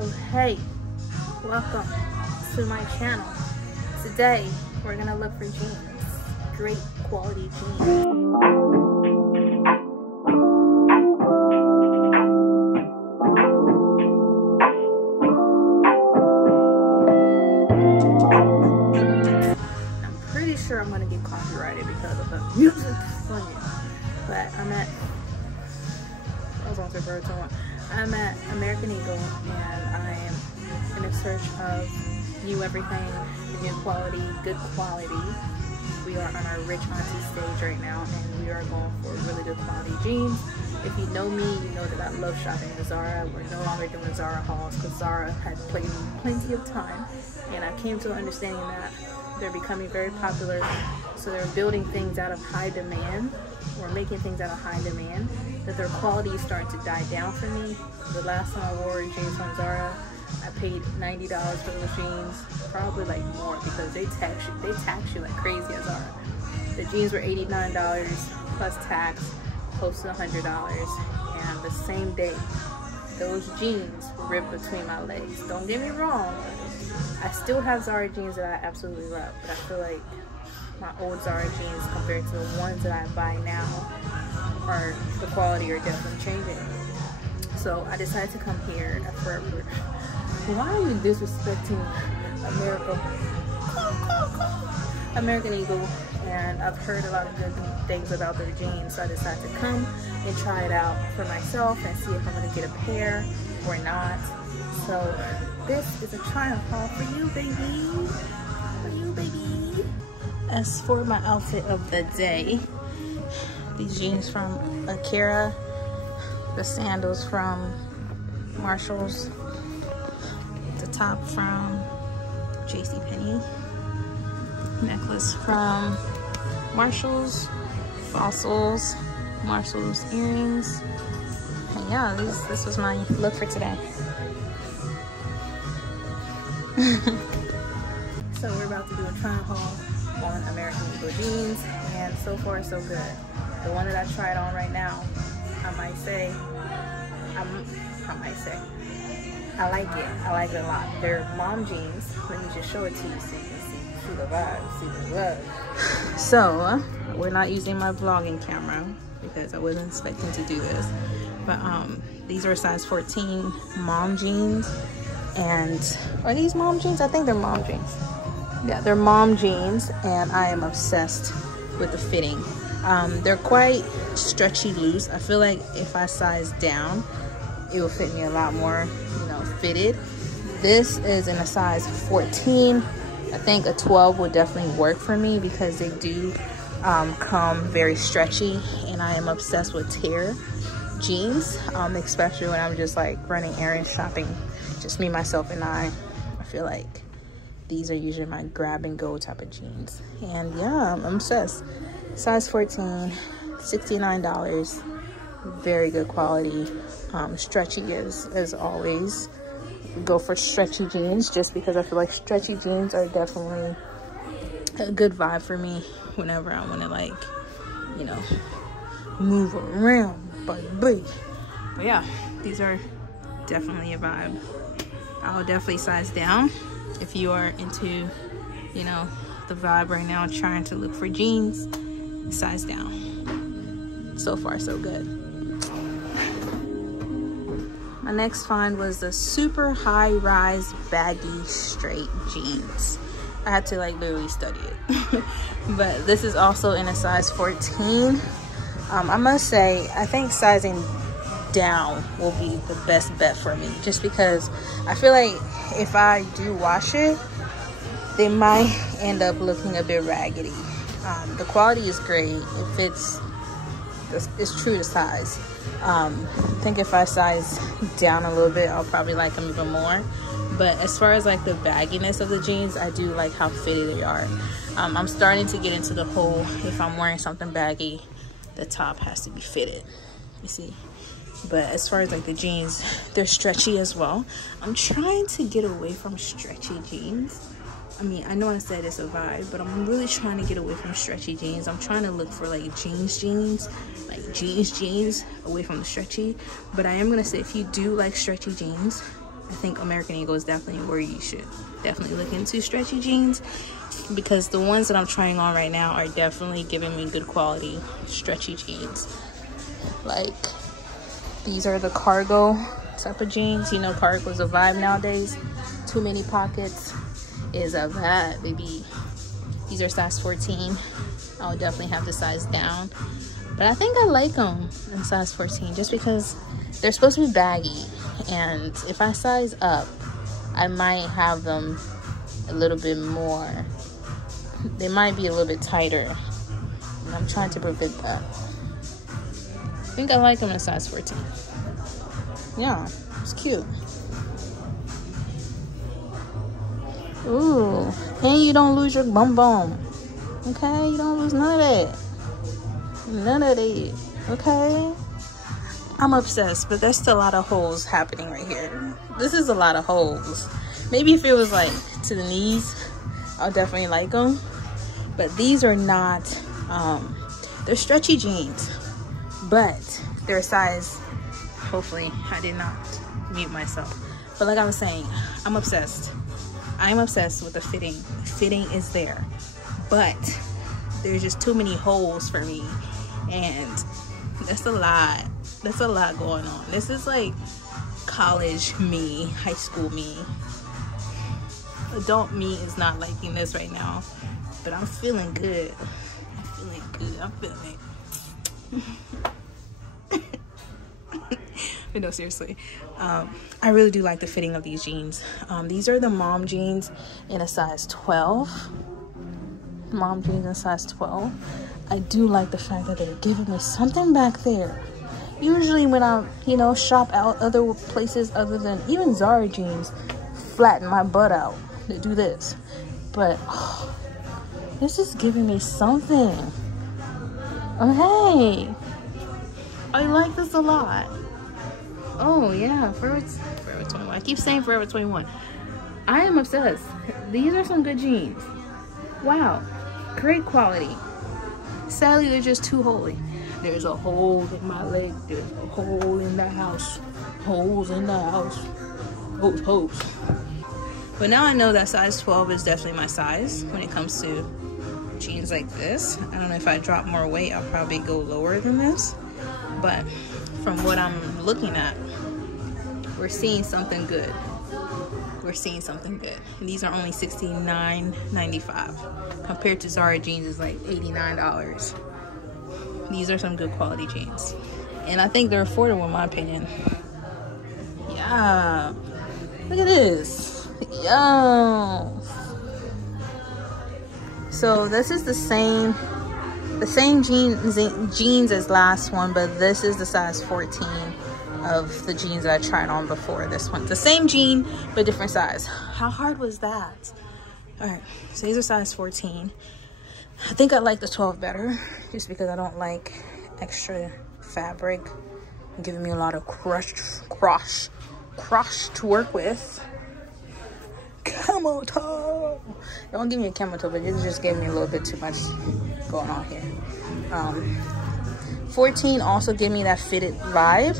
So hey, welcome to my channel. Today we're gonna look for jeans, great quality jeans. I'm pretty sure I'm gonna get copyrighted because of the music playing, but I'm at American Eagle and I am in search of new everything, new quality, good quality. We are on our rich auntie stage right now and we are going for really good quality jeans. If you know me, you know that I love shopping at Zara. We're no longer doing Zara hauls because Zara had plenty of time, and I came to an understanding that they're becoming very popular, so they're building things out of high demand, or making things out of high demand, that their quality is starting to die down for me. The last time I wore jeans from Zara, I paid $90 for those jeans, probably like more, because they tax you like crazy at Zara. The jeans were $89 plus tax, close to $100, and the same day, those jeans ripped between my legs. Don't get me wrong, I still have Zara jeans that I absolutely love, but I feel like my old Zara jeans compared to the ones that I buy now, the quality are definitely changing. So I decided to come here at Forever. Why are you disrespecting American Eagle? And I've heard a lot of good things about their jeans, so I decided to come and try it out for myself and see if I'm gonna get a pair or not. So this is a try-on haul for you, baby. As for my outfit of the day, these jeans from Akira, the sandals from Marshalls, the top from JCPenney, necklace from Marshalls, Fossils, Marshalls earrings, and yeah, this was my look for today. So we're about to do a try-on haul on American Eagle jeans, and so far so good. The one that I tried on right now, I might say I like it. I like it a lot. They're mom jeans. Let me just show it to you so you can see the vibe, see the love. So we're not using my vlogging camera because I wasn't expecting to do this, but these are size 14 mom jeans. And are these mom jeans? I think they're mom jeans. Yeah, they're mom jeans, and I am obsessed with the fitting. They're quite stretchy loose. I feel like if I size down, it will fit me a lot more, you know, fitted. This is in a size 14. I think a 12 would definitely work for me because they do come very stretchy, and I am obsessed with tear jeans, especially when I'm just like running errands, shopping, just me, myself, and I feel like these are usually my grab and go type of jeans. And yeah, I'm obsessed. Size 14, $69, very good quality, stretchy as always. Go for stretchy jeans just because I feel like stretchy jeans are definitely a good vibe for me whenever I want to, like, you know, move around, but yeah, these are definitely a vibe. I'll definitely size down if you are into, you know, the vibe right now, trying to look for jeans. Size down. So far so good. My next find was the super high rise baggy straight jeans. I had to like literally study it. But this is also in a size 14. I must say, I think sizing down will be the best bet for me, just because I feel like if I do wash it, they might end up looking a bit raggedy. The quality is great. It fits, it's true to size. I think if I size down a little bit, I'll probably like them even more. But as far as like the bagginess of the jeans, I do like how fitted they are. I'm starting to get into the whole, if I'm wearing something baggy, the top has to be fitted, you see. But as far as like the jeans, they're stretchy as well. I'm trying to get away from stretchy jeans. I mean, I know I said it's a vibe, but I'm really trying to get away from stretchy jeans. I'm trying to look for like jeans, like jeans away from the stretchy. But I am gonna say, if you do like stretchy jeans, I think American Eagle is definitely where you should definitely look into stretchy jeans, because the ones that I'm trying on right now are definitely giving me good quality stretchy jeans. Like, these are the cargo type of jeans. You know, cargo is a vibe nowadays. Too many pockets is a vibe, baby. These are size 14. I'll definitely have the size down, but I think I like them in size 14 just because they're supposed to be baggy, and if I size up, I might have them a little bit more. They might be a little bit tighter, and I'm trying to prevent that. I think I like them in size 14. Yeah, it's cute. Ooh, and you don't lose your bum bum. Okay, you don't lose none of that. None of that. Okay. I'm obsessed, but there's still a lot of holes happening right here. This is a lot of holes. Maybe if it was like to the knees, I'll definitely like them. But these are not, they're stretchy jeans, but they're size, hopefully I did not mute myself. But like I was saying, I'm obsessed. I'm obsessed with the fitting. The fitting is there, but there's just too many holes for me, and that's a lot. That's a lot going on. This is like college me, high school me. Adult me is not liking this right now, but I'm feeling good. I'm feeling good. I'm feeling it. But no, seriously, I really do like the fitting of these jeans. These are the mom jeans in a size 12. Mom jeans in size 12. I do like the fact that they're giving me something back there. Usually when I, you know, shop out other places other than even Zara jeans, flatten my butt out. They do this. But oh, this is giving me something. Okay. I like this a lot. Oh yeah, Forever 21. I keep saying Forever 21. I am obsessed. These are some good jeans. Wow. Great quality. Sadly, they're just too holy. There's a hole in my leg. There's a hole in the house. Holes in the house. Holes. But now I know that size 12 is definitely my size when it comes to jeans like this. I don't know if I drop more weight, I'll probably go lower than this. But from what I'm looking at, we're seeing something good. We're seeing something good. And these are only $69.95 compared to Zara jeans is like $89. These are some good quality jeans, and I think they're affordable in my opinion. Yeah, look at this. Yeah. So this is the same jeans as last one, but this is the size 14 of the jeans that I tried on before this one. The same jean, but different size. How hard was that? All right, so these are size 14. I think I like the 12 better, just because I don't like extra fabric and giving me a lot of crush to work with. Camel toe. Don't give me a camel toe, but it just gave me a little bit too much going on here. 14 also gave me that fitted vibe,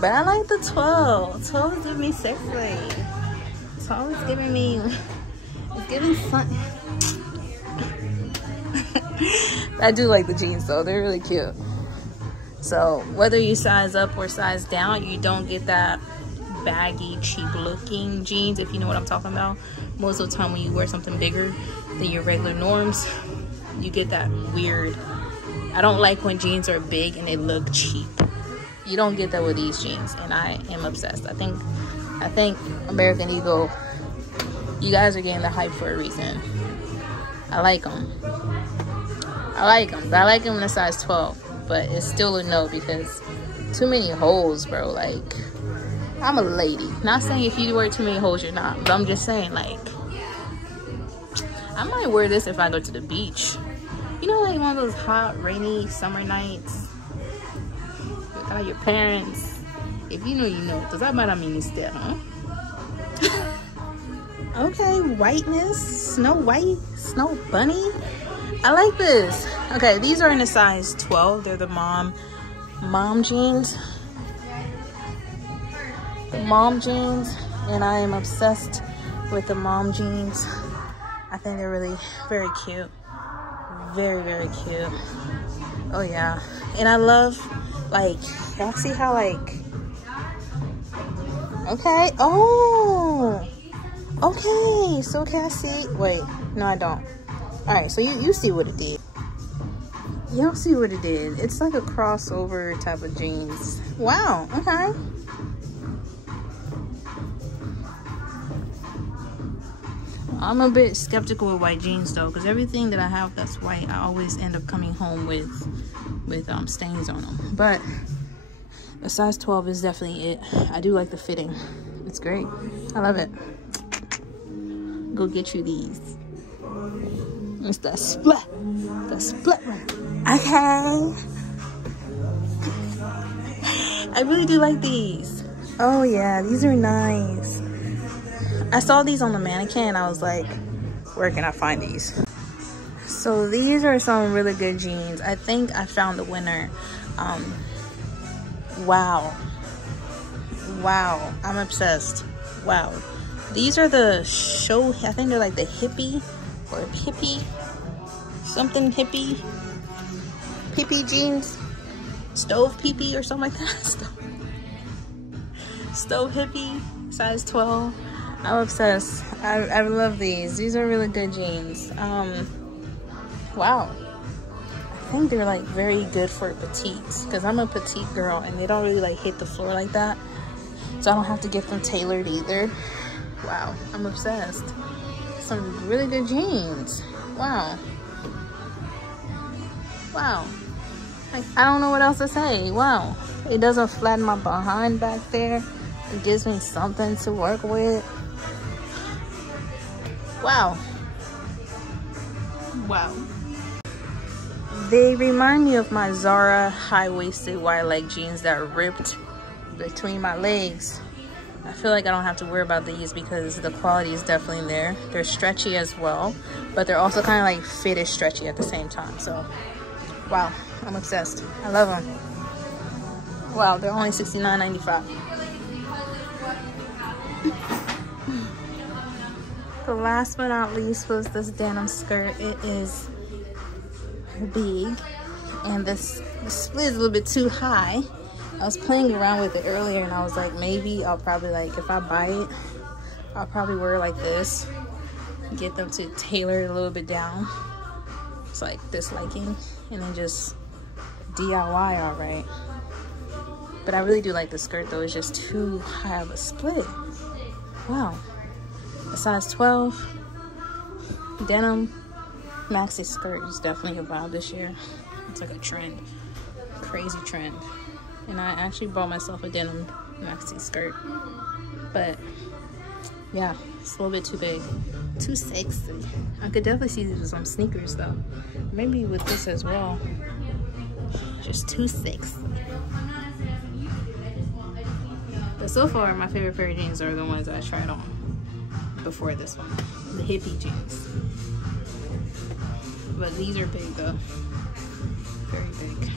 but I like the 12. 12 is giving me sexy. 12 is giving me, it's giving something. I do like the jeans though, they're really cute. So whether you size up or size down, you don't get that baggy, cheap looking jeans, if you know what I'm talking about. Most of the time when you wear something bigger than your regular norms, you get that weird. I don't like when jeans are big and they look cheap. You don't get that with these jeans, and I am obsessed. I think American Eagle, you guys are getting the hype for a reason. I like them. I like them, but I like them in a size 12, but it's still a no because too many holes, bro. Like, I'm a lady. Not saying if you wear too many holes, you're not, but I'm just saying, like, I might wear this if I go to the beach. You know, like one of those hot, rainy summer nights without your parents. If you know, you know, because I might not mean this there, huh? Okay, whiteness, Snow White, Snow Bunny. I like this. Okay, these are in a size 12. They're the mom jeans. The mom jeans. and I am obsessed with the mom jeans. I think they're really very cute. Very, very cute. Oh yeah. And I love, like, y'all see how, like, okay. Oh, okay. So can I see? Wait, no, I don't. All right, so you see what it did. Y'all see what it did. It's like a crossover type of jeans. Wow, okay. I'm a bit skeptical with white jeans though, because everything that I have that's white, I always end up coming home with stains on them. But a size 12 is definitely it. I do like the fitting. It's great. I love it. Go get you these. It's the split. The split one. Okay. I really do like these. Oh yeah, these are nice. I saw these on the mannequin and I was like, where can I find these? So these are some really good jeans. I think I found the winner. Wow. Wow, I'm obsessed. Wow. These are the show, I think they're like the hippie or hippie, something hippie, peepee jeans, stove peepee or something like that. Stove hippie, size 12. I'm obsessed. I love these. These are really good jeans. Wow. I think they're like very good for petites because I'm a petite girl and they don't really like hit the floor like that. So I don't have to get them tailored either. Wow, I'm obsessed. Some really good jeans. Wow. Wow. I don't know what else to say. Wow. It doesn't flatten my behind back there. It gives me something to work with. Wow. Wow. They remind me of my Zara high-waisted wide leg jeans that ripped between my legs. I feel like I don't have to worry about these because the quality is definitely there. They're stretchy as well, but they're also kind of like fitted stretchy at the same time. So, wow, I'm obsessed. I love them. Wow, they're only $69.95. The last but not least was this denim skirt. It is big, and the split is a little bit too high. I was playing around with it earlier and I was like, maybe I'll probably, like, if I buy it, I'll probably wear it like this. Get them to tailor it a little bit down. It's like this liking, and then just DIY all right. But I really do like the skirt though. It's just too high of a split. Wow. A size 12 denim maxi skirt is definitely a vibe this year. It's like a trend, crazy trend. And I actually bought myself a denim maxi skirt, but yeah, it's a little bit too big, too sexy. I could definitely see these with some sneakers though, maybe with this as well. Just too sexy. But so far, my favorite pair of jeans are the ones that I tried on before this one, the hippie jeans. But these are big though, very big.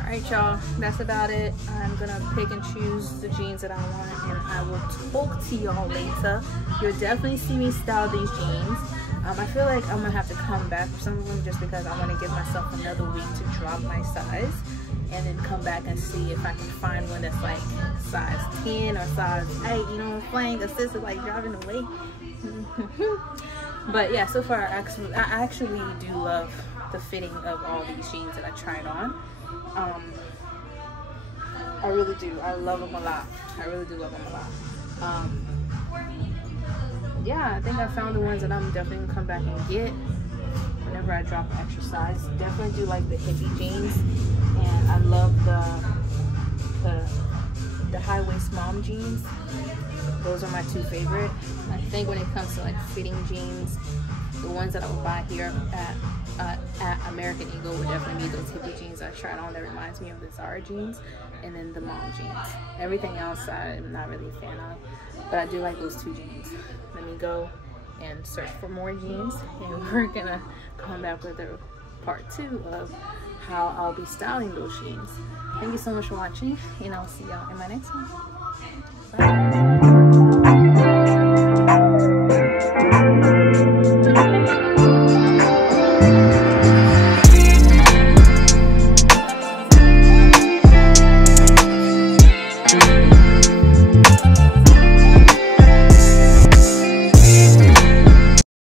Alright y'all, that's about it. I'm gonna pick and choose the jeans that I want, and I will talk to y'all later. You'll definitely see me style these jeans. I feel like I'm gonna have to come back for some of them just because I want to give myself another week to drop my size and then come back and see if I can find one that's like size 10 or size 8, you know what I'm saying? The sister like driving away. But yeah, so far I actually do love the fitting of all these jeans that I tried on. I really do. I love them a lot. I really do love them a lot. Yeah, I think I found the ones that I'm definitely gonna come back and get whenever I drop exercise. Definitely do like the hippie jeans, and I love the high waist mom jeans. Those are my two favorite. I think when it comes to like fitting jeans, the ones that I would buy here at American Eagle would definitely be those hippie jeans I tried on that reminds me of the Zara jeans, and then the mom jeans. Everything else I'm not really a fan of, but I do like those two jeans. Let me go and search for more jeans, and we're gonna come back with a part 2 of how I'll be styling those jeans. Thank you so much for watching, and I'll see y'all in my next one.